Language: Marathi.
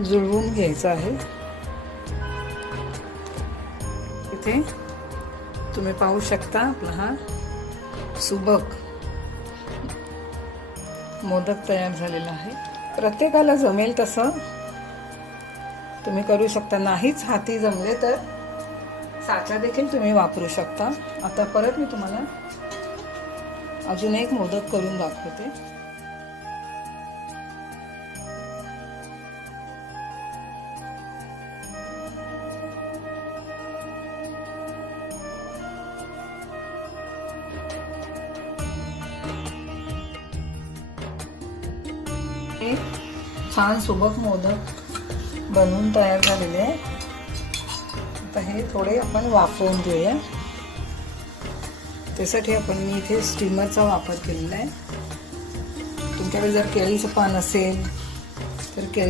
जुळवून घ्यायचं आहे। इथे तुम्ही पाहू शकता आपला हा सुबक मोदक तयार झालेला आहे। प्रत्येकाला जमेल तसं तुम्ही करू शकता, नाहीच हाती जमले तर साचा देखील तुम्ही वापरू शकता। आता परत मी तुम्हाला अजून एक मोदक करून दाखवते। छान सुबक मोदक बनवून तयार झालेले आहे। आता हे थोडे आपण वाफवून घेऊया। त्यासाठी आपण मी इथे स्टीमरचा वापर केलेला आहे। तुमच्याकडे जर केळीचं पान असेल तर केळी